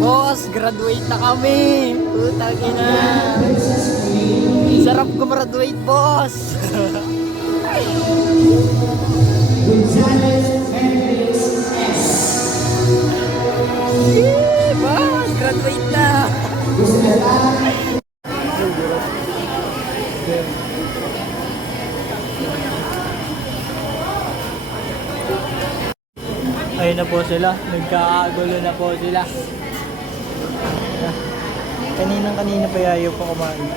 Boss, graduate na kami. Putang ina. Sarap gumraduate, boss. Boss, graduate na. Ayun na po sila, nagkakagulo na po sila. Kanina pa yayo pa kumain.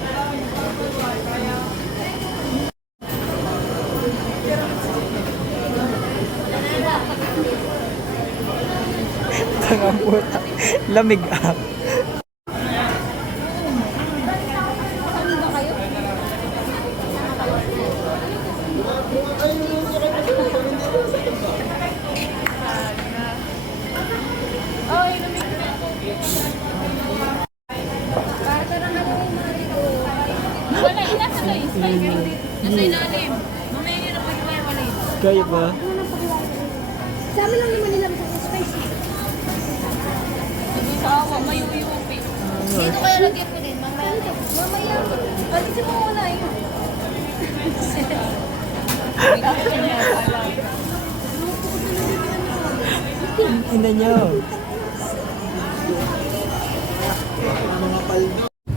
Tangang puta, lamig ah. Nasa ilalim. Mamaya nyo na pagkakawalay. Kaya ba? Sa amin lang naman nila sa space. Sabi sa awa, mayuyupi. Dito kaya lagyan ko din. Mamaya. Mamaya. Palisin mo muna yun. Ina nyo.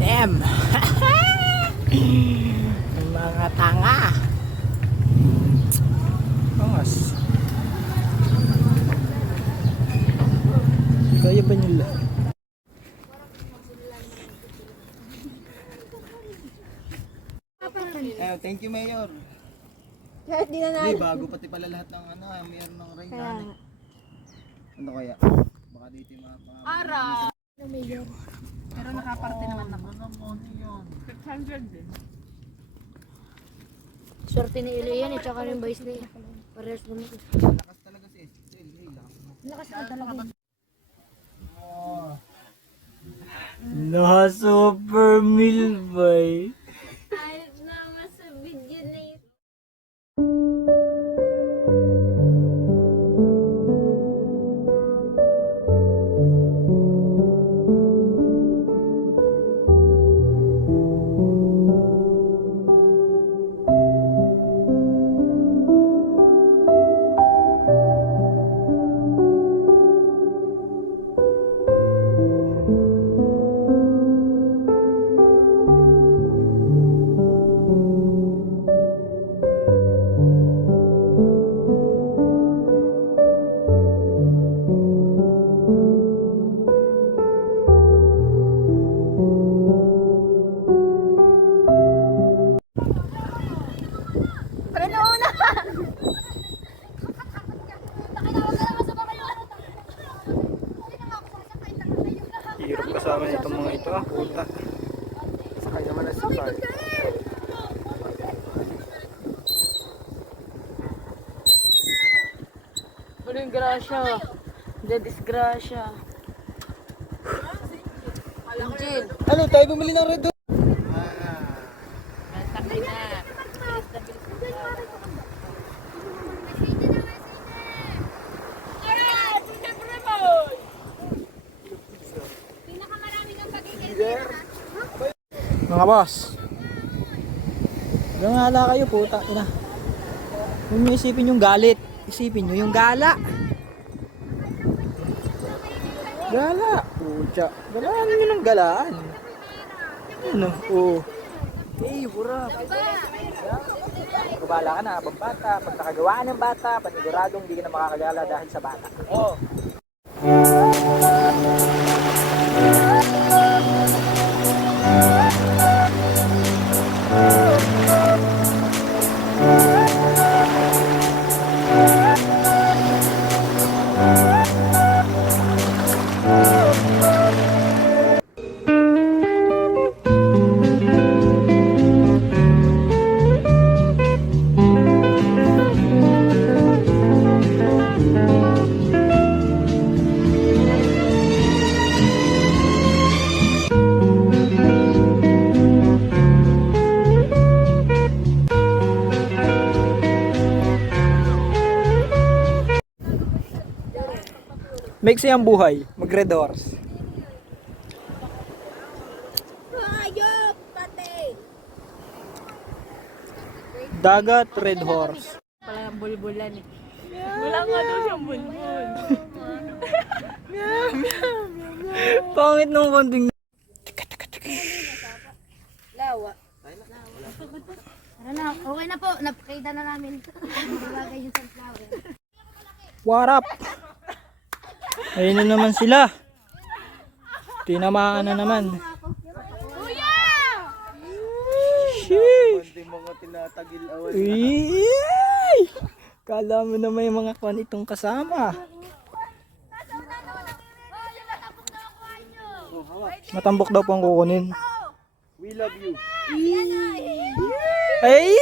Damn. Mga tanga. Angas. Kaya ba nila? Thank you, Mayor. Kahit di na Hindi, natin. bago pati pala lahat ng ano, mayroon ng rain. Ano kaya? Baka dito yung mga Ara! Ng mayor. Pero nakaparte naman ako. 600 din. Swerte ni Elian at saka yung vice niya. Parehas naman. lakas talaga si SL. Lakas na talaga. Na super milbay. Ayos naman sa video na yun. Hirap kasama nitong mga ito ah, puta. Sakay naman na si Carl. Ano yung grasya? The disgrasya. Angel. Ano, tayo bumili ng red dot? Sakay na. Mga boss. Gangala kayo puta, ina. Huwag nyo isipin yung galit. Isipin nyo yung gala. Gala. Pucha. Galaan nyo ng galaan. Ano? Oo. Hey, hurap. Kubala ka na habang bata. Pag nakagawa ng bata, paniguradong hindi ka na makakagala dahil sa bata. Oo. Maiksi ang buhay, mag-red horse. Dagat Red Horse. Pala yung bulbulan eh. Wala nga daw siyang bulbul. Pangit nung konting. Lawa. Tara na, okay na po. Napakita na namin. Bagay yung sunflower. What up? Ayun na naman sila. Tinamaan na naman. Hindi mga tinatagil awan. Uy! Kala mo na may mga kwan itong kasama. Matambok daw pong kukunin. We love you. Ay!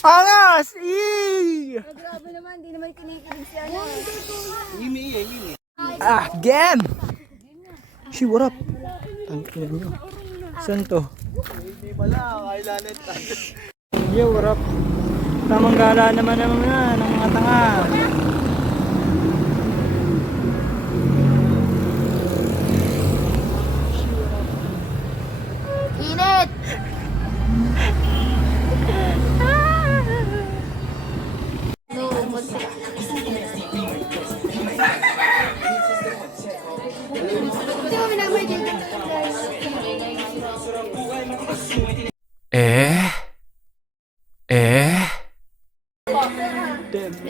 Angas! Ay! Grabe naman, di naman kinikilig siya. Mimi. Again! She, what up? Tangkinan nyo. Saan to? Hindi pala, kailangan tayo. Yo, what up? Tamang gala naman ng mga tanga. Init! Hindi mo minamay dito.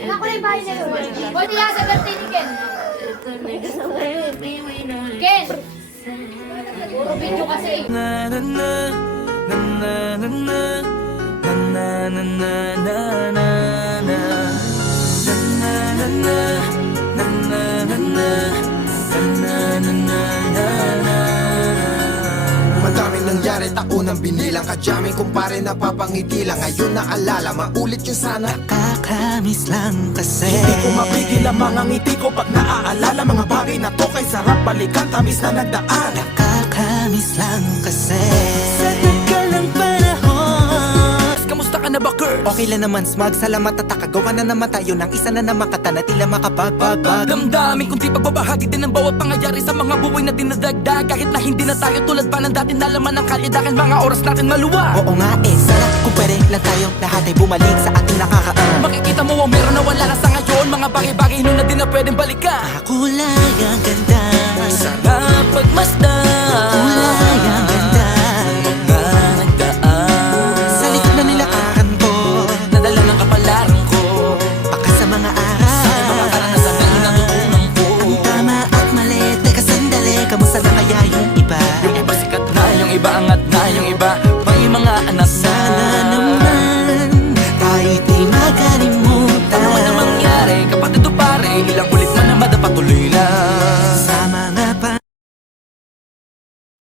Ako na yung bahay na yun. Buti nga sa birthday ni Ken. Ken! Puro video kasi. Madaming nangyari, taunang binilang kadyaming kumpare napapangiti lang. Ngayon naalala, maulit yung sana. Nakakamiss lang kasi hindi ko mapigil ang mga ngiti ko pag naaalala mga bagay na to kay sarap balikan, tamis na nagdaan. Nakakamiss lang kasi sa tagal ng panahon. Kamusta ka na ba, Kurt? Okay lang naman, smug. Salamat at takagawa na naman tayo ng isa na naman kata na tila makapagbabag. Damdamin kundi pagbabahagi din ng bawat pangyayari sa mga buhay na dinadagdag. Kahit na hindi na tayo tulad pa ng dati na laman ng kalye dahil mga oras natin maluwa. Oo nga sana kung pwede lang tayong lahat ay bumalik sa ating nakakaan. Makikita mo ang meron na wala na sa ngayon. Mga bagay-bagay nun na di na pwedeng balikan. Kulay ang ganda, sarap pagmasdan. Kulay ang ganda, mga nagdaan. Sa likod na nilakaran ko, nadala ng kapalaran ko. Baka sa mga aral, sa mga karanasan na natutunan ko. Ang tama at mali, teka sandali, kamusta na kaya yung iba? Yung iba sikat na, yung iba angat na, yung iba may mga anak na.